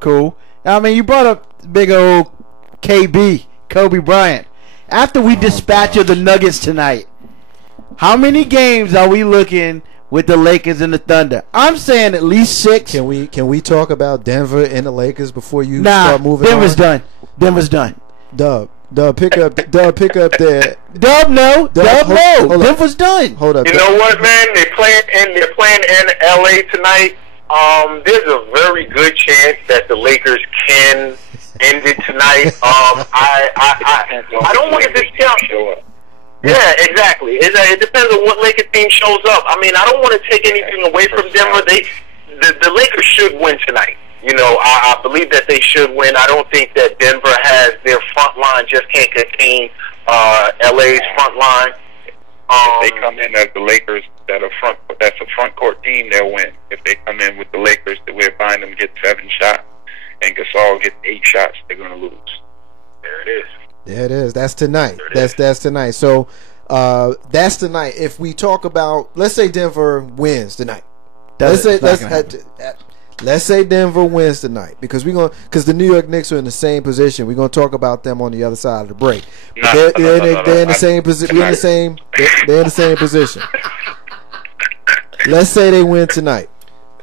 Cool. I mean, you brought up big old KB, Kobe Bryant. After we dispatch of the Nuggets tonight, how many games are we looking with the Lakers and the Thunder? I'm saying at least 6. Can we talk about Denver and the Lakers before you start moving Denver's on? done. Denver's done. Dub, pick up there. Dub, no. Denver's done. Hold up. You know what, man? They're playing in LA tonight. There's a very good chance that the Lakers can end it tonight. I don't want to discount. Yeah, exactly. It depends on what Laker team shows up. I mean, I don't want to take anything away from Denver. The Lakers should win tonight. You know, I believe that they should win. I don't think that Denver has their front line just can't contain LA's front line. If they come in as the Lakers, that's a front court team, they'll win. If they come in with the Lakers, where Bynum gets 7 shots and Gasol gets 8 shots, they're going to lose. There it is. There it is. That's tonight. That's tonight. So that's tonight. If we talk about, let's say Denver wins tonight. Let's say Denver wins tonight because the New York Knicks are in the same position. We're gonna talk about them on the other side of the break. They're in the same position. They're in the same position. Let's say they win tonight.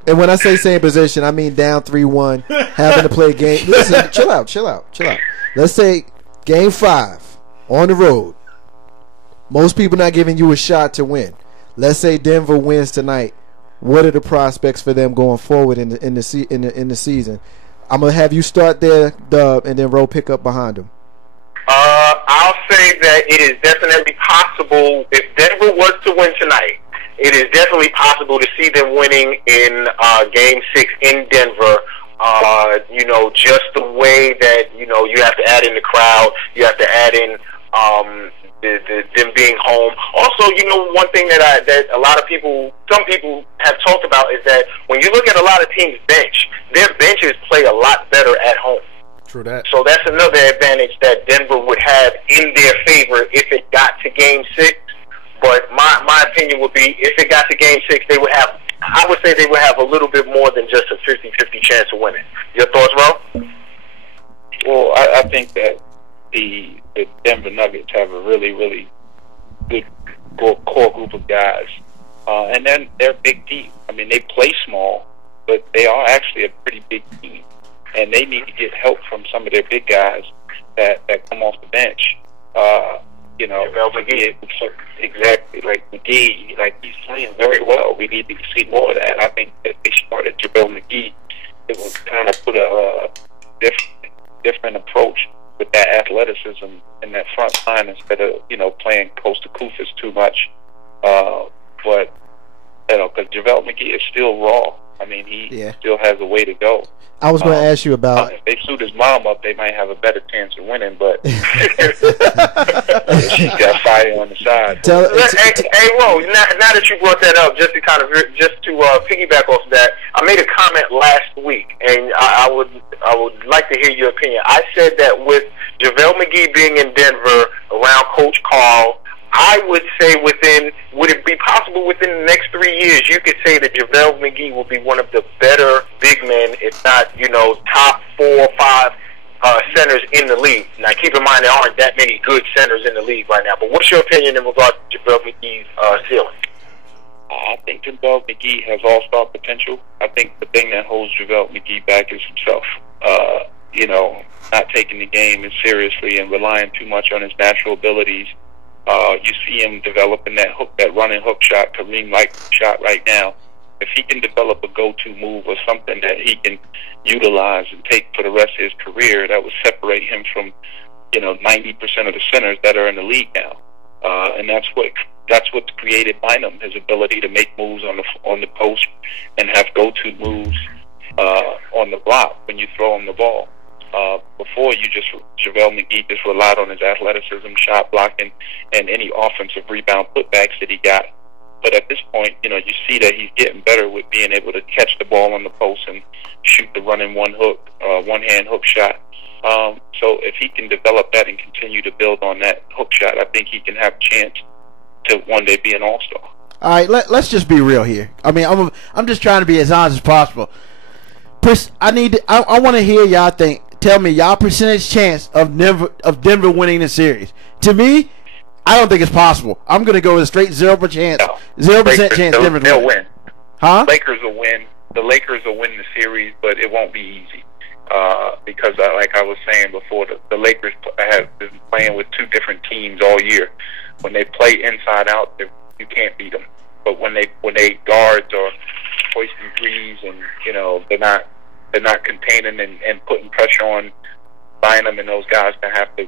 And when I say same position, I mean down 3-1, having to play a game. Listen, chill out. Let's say game 5 on the road. Most people not giving you a shot to win. Let's say Denver wins tonight. What are the prospects for them going forward in the season? I'm gonna have you start there, Dub, and then Ro pick up behind him. I'll say that it is definitely possible if Denver was to win tonight. It is definitely possible to see them winning in Game 6 in Denver. You know, just the way that you have to add in the crowd, you have to add in them being home. Also, one thing that a lot of some people have talked about is that when you look at a lot of teams' bench, their benches play a lot better at home. True that. So that's another advantage that Denver would have in their favor if it got to Game 6. But my opinion would be if it got to Game 6, I would say they would have a little bit more than just a 50-50 chance of winning. Your thoughts, Ro? Well, I think that the Denver Nuggets have a really, really good core group of guys. And then they're a big team. I mean, they play small, but they are actually a pretty big team. And they need to get help from some of their big guys that come off the bench. McGee. Exactly, like McGee, he's playing very well. We need to see more of that. I think that they started JaVale McGee. It would kind of put a different approach with that athleticism in that front line instead of playing close to Kufis too much. But because JaVale McGee is still raw. I mean, he still has a way to go. I was going to ask you about. If they suit his mom up, they might have a better chance of winning. But she's got fire on the side. Hey, Ro, now that you brought that up, just to piggyback off of that, I made a comment last week, and I would like to hear your opinion. I said that with JaVale McGee being in Denver around Coach Carl, I would say would it be possible within the next 3 years you could say that JaVale McGee will be one of the better big men, if not, top 4 or 5 centers in the league. Now, keep in mind there aren't that many good centers in the league right now, but what's your opinion in regard to JaVale McGee's ceiling? I think JaVale McGee has all-star potential. I think the thing that holds JaVale McGee back is himself. Not taking the game as seriously and relying too much on his natural abilities. You see him developing that running hook shot, Kareem-like shot right now. If he can develop a go-to move or something that he can utilize and take for the rest of his career, that would separate him from 90% of the centers that are in the league now. And that's what's created Bynum, his ability to make moves on the post and have go-to moves on the block when you throw him the ball. Before, JaVale McGee just relied on his athleticism, shot blocking, and any offensive rebound putbacks that he got. But at this point, you see that he's getting better with being able to catch the ball on the post and shoot the running one-hand hook shot. So if he can develop that and continue to build on that hook shot, I think he can have a chance to one day be an all-star. All right, let's just be real here. I mean, I'm just trying to be as honest as possible. I want to hear y'all think. Tell me y'all percentage chance of Denver winning the series. To me, I don't think it's possible. I'm gonna go with a straight 0% chance. 0% chance Denver they'll win. Huh? Lakers will win. The Lakers will win the series, but it won't be easy because, like I was saying before, the Lakers have been playing with two different teams all year. When they play inside out, you can't beat them. But when they guards are hoisting threes and they're not containing and putting pressure on Bynum and those guys to have to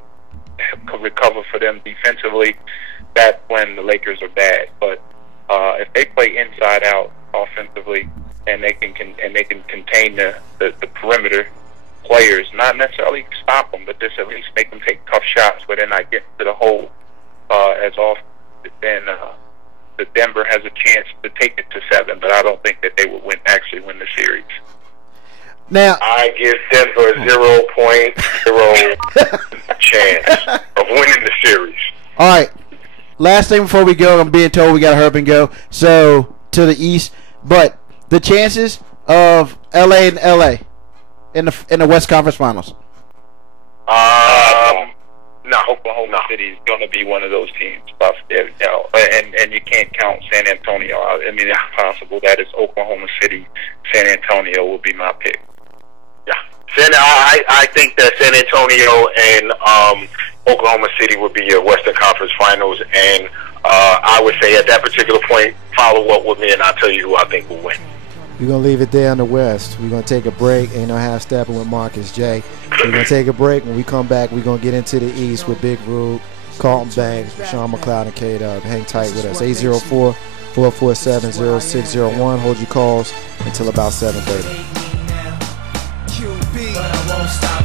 recover for them defensively, that's when the Lakers are bad. But if they play inside out offensively and they can contain the perimeter players, not necessarily stop them, but just at least make them take tough shots where they're not getting to the hole as often, then the Denver has a chance to take it to 7. But I don't think that they would actually win the series. Now I give Denver a 0.0 chance of winning the series. All right. Last thing before we go, I'm being told we got to hurry up and go. So to the East, but the chances of LA and LA in the West Conference Finals. No, Oklahoma City is going to be one of those teams. And you can't count San Antonio out. I mean, it's possible that it's Oklahoma City. San Antonio will be my pick. Yeah, I think that San Antonio and Oklahoma City would be your Western Conference Finals, and I would say at that particular point, follow up with me, and I'll tell you who I think will win. We're going to leave it there in the West. We're going to take a break. Ain't no half stepping with Marcus J. We're going to take a break. When we come back, we're going to get into the East with Big Rube, Carlton Banks, Sean McLeod, and K-Dub. Hang tight with us. 804-447-0601. Hold your calls until about 7:30.